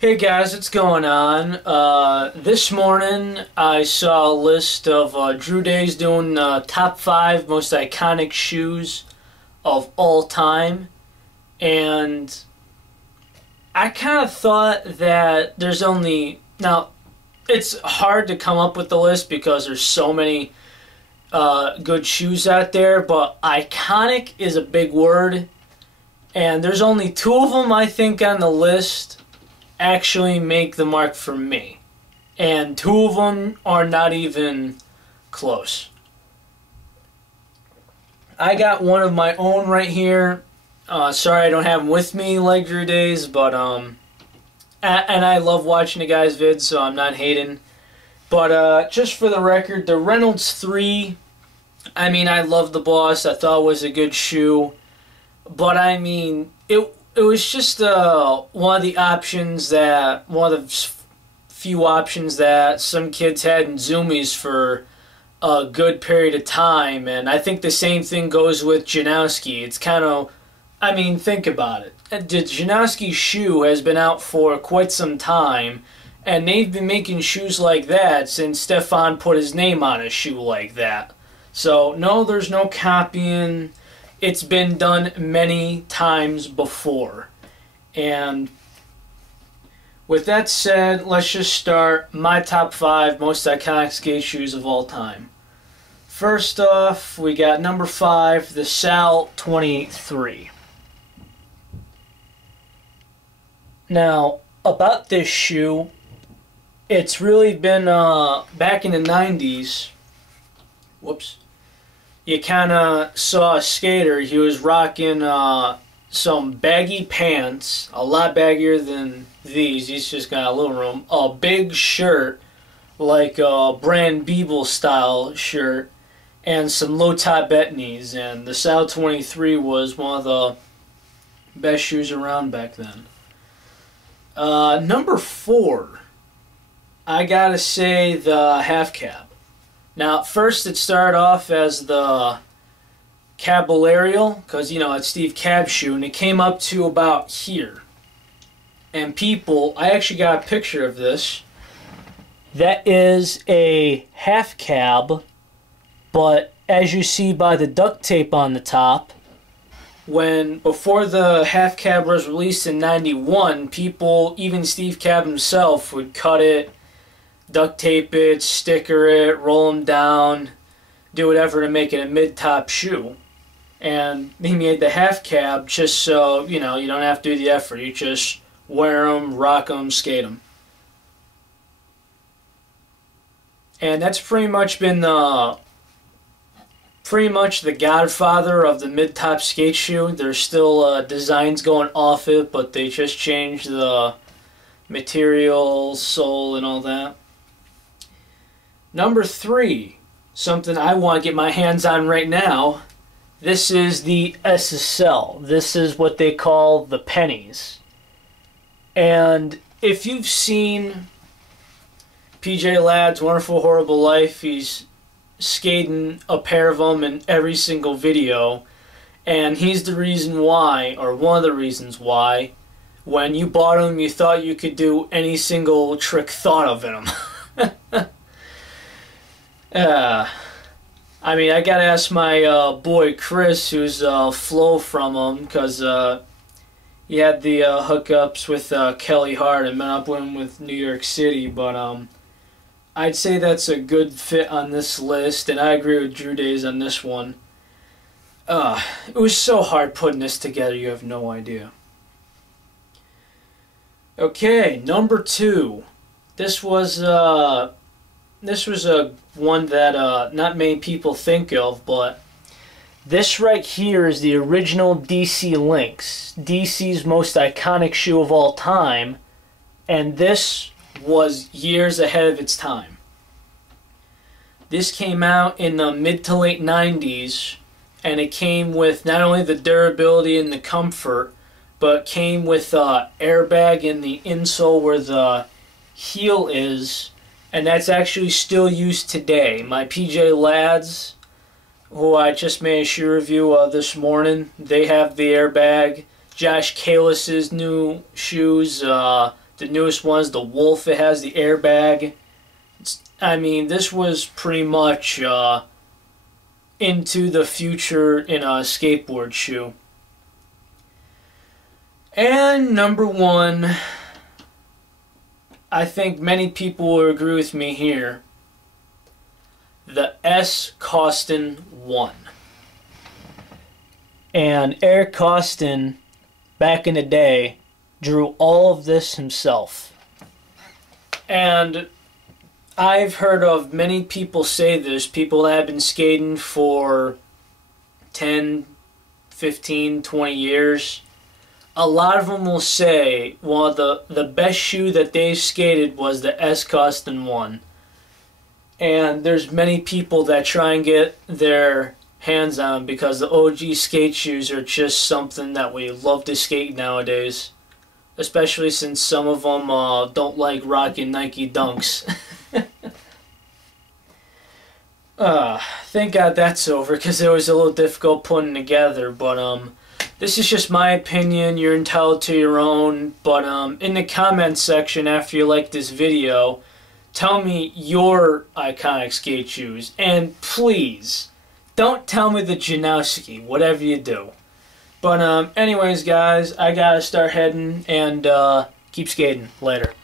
Hey guys, what's going on? This morning I saw a list of Drewdays doing top 5 most iconic shoes of all time, and I kind of thought that there's only now it's hard to come up with the list because there's so many good shoes out there, but iconic is a big word, and there's only 2 of them I think on the list actually make the mark for me, and 2 of them are not even close. I got one of my own right here. Sorry I don't have them with me like Drewdays, but and I love watching the guys' vids, so I'm not hating. But just for the record, the Reynolds 3, I mean, I love the Boss. I thought it was a good shoe, but I mean, it was just one of the few options that some kids had in Zoomies for a good period of time, and I think the same thing goes with Janowski. It's kind of, I mean, think about it. The Janowski shoe has been out for quite some time, and they've been making shoes like that since Stefan put his name on a shoe like that. So, no, there's no copying. It's been done many times before. And with that said, let's just start my top 5 most iconic skate shoes of all time. First off, we got number 5, the Sal 23. Now, about this shoe, it's really been back in the 90s. Whoops. You kind of saw a skater. He was rocking some baggy pants, a lot baggier than these. He's just got a little room. A big shirt, like a Brand Biebel style shirt, and some low top etnies. And the Sal 23 was one of the best shoes around back then. Number 4, I gotta say the half cab. Now, first it started off as the Caballerial, because, you know, it's Steve Cab's shoe, and it came up to about here. And people, I actually got a picture of this. That is a half cab, but as you see by the duct tape on the top, before the half cab was released in '91, people, even Steve Cab himself, would cut it, duct tape it, sticker it, roll them down, do whatever to make it a mid-top shoe. And he made the half cab just so, you know, you don't have to do the effort. You just wear them, rock them, skate them. And that's pretty much been the godfather of the mid-top skate shoe. There's still designs going off it, but they just changed the material, sole, and all that. Number 3, something I want to get my hands on right now. This is the SSL. This is what they call the pennies. And if you've seen PJ Ladd's Wonderful Horrible Life, he's skating a pair of them in every single video. And he's the reason why, or one of the reasons why, when you bought them, you thought you could do any single trick thought of in them. I mean, I gotta ask my boy Chris, who's Flo from him, because he had the hookups with Kelly Hart and met up with him with New York City. But I'd say that's a good fit on this list, and I agree with Drewdays on this one. It was so hard putting this together, you have no idea. Okay, number 2. This was a one that not many people think of, but this right here is the original DC Lynx, DC's most iconic shoe of all time, and this was years ahead of its time. This came out in the mid to late 90s, and it came with not only the durability and the comfort, but came with airbag in the insole where the heel is. And that's actually still used today. My PJ Lads, who I just made a shoe review of this morning, they have the airbag. Josh Kalis's new shoes, the newest ones, the Wolf, it has the airbag. I mean, this was pretty much into the future in a skateboard shoe. And number one, I think many people will agree with me here, the S. Costin 1. And Eric Costin, back in the day, drew all of this himself. And I've heard of many people say this, people that have been skating for 10, 15, 20 years. A lot of them will say, well, the best shoe that they skated was the S. Costin 1. And there's many people that try and get their hands on them because the OG skate shoes are just something that we love to skate nowadays. Especially since some of them don't like rocking Nike Dunks. Thank God that's over because it was a little difficult putting together. But this is just my opinion. You're entitled to your own. But in the comments section after you like this video, tell me your iconic skate shoes. And please, don't tell me the Janowski, whatever you do. But anyways, guys, I gotta start heading and keep skating. Later.